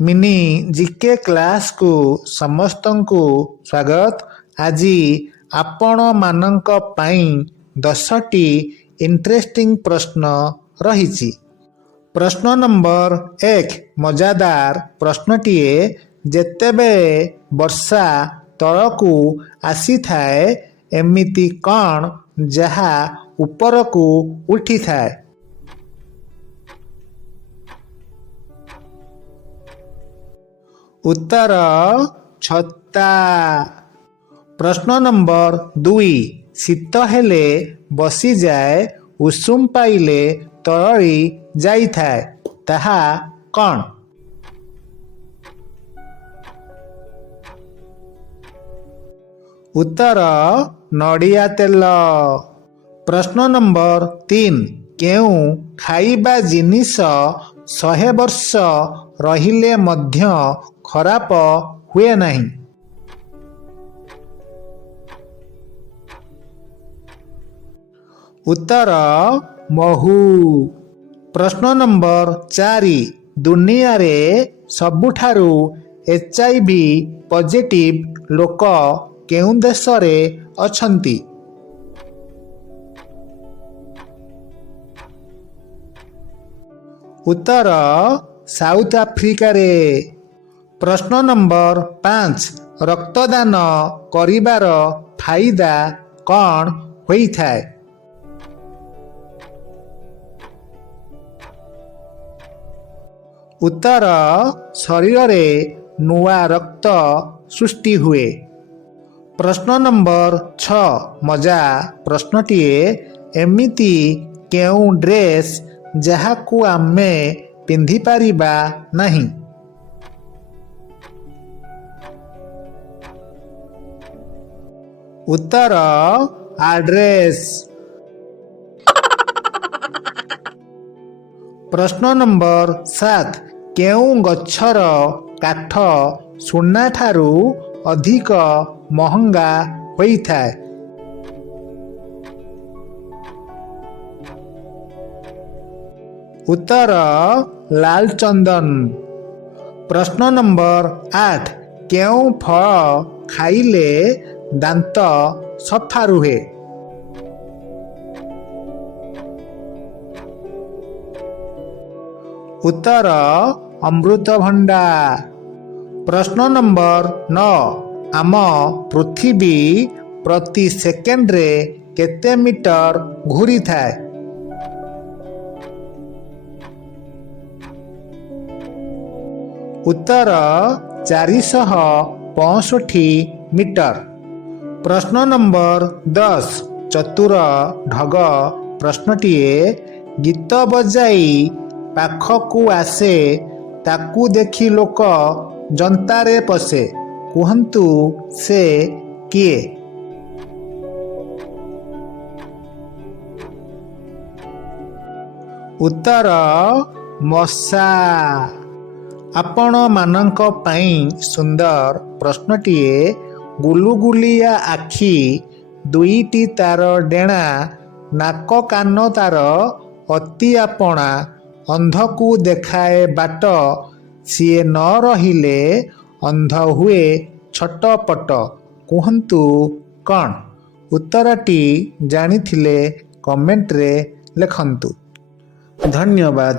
Mini GK class को समस्त को स्वागत। आज आपण मानक पाई 10टी इंटरेस्टिंग प्रश्न रही। प्रश्न नंबर 1 मजादार प्रश्नटीए जेतेबे वर्षा तलकू आसी थाए एमिति कौन जहा ऊपर को उठी थाए। उत्तर छत्ता। प्रश्न नंबर 2 शीत हेले बसी जाए उषुम पाइले तरली जाई थाए ताहा कौन। उत्तर नड़िया तेल। प्रश्न नंबर 3 केउ खाइबा जिनिस 100 वर्ष रहिले मध्य खराब हुए नहीं। उत्तर महू। प्रश्न नंबर 4 दुनिया रे सबुठारू HIV पॉजिटिव लोक केउ देश रे अछंती। उत्तर साउथ आफ्रिका रे। प्रश्न नंबर 5 रक्तदान करिबार फायदा कौन होई थाए। उत्तर शरीर रे नुआ रक्त सृष्टि हुए। प्रश्न नंबर 6 मजा प्रश्नटीए एमिति केउ ड्रेस जहाकू आमे पिंधि पारिबा नहीं। उत्तर आड्रेस। प्रश्न नंबर 7 केउ गच्छर काठ सुना ठारू अधिक महंगा होई थाए। उत्तर लाल चंदन। प्रश्न नंबर 8 केउ फल खाइले दांत सफा रुहे। उत्तर अमृतभंडा। प्रश्न नंबर 9 आम पृथ्वी प्रति सेकेंड रे केते मीटर घूरी थाए। उत्तर 465 मीटर। प्रश्न नंबर 10 चतुर ढग प्रश्नटीए गीत बजाई पाखकू आसे ताकू देखी लोक जनतारे पसे कुहंतु से किए। उत्तर मशा। आपण मानक पाई सुंदर प्रश्नटीए गुलुगुलिया आखि दुईटी तार डेणा नाक कान तार अति आपणा अंधकू देखाए बाट सीए न रहिले अंध हुए छटपट कुहंतु कौन। उत्तरटी जानिथिले कमेंट रे लेखंतु। धन्यवाद।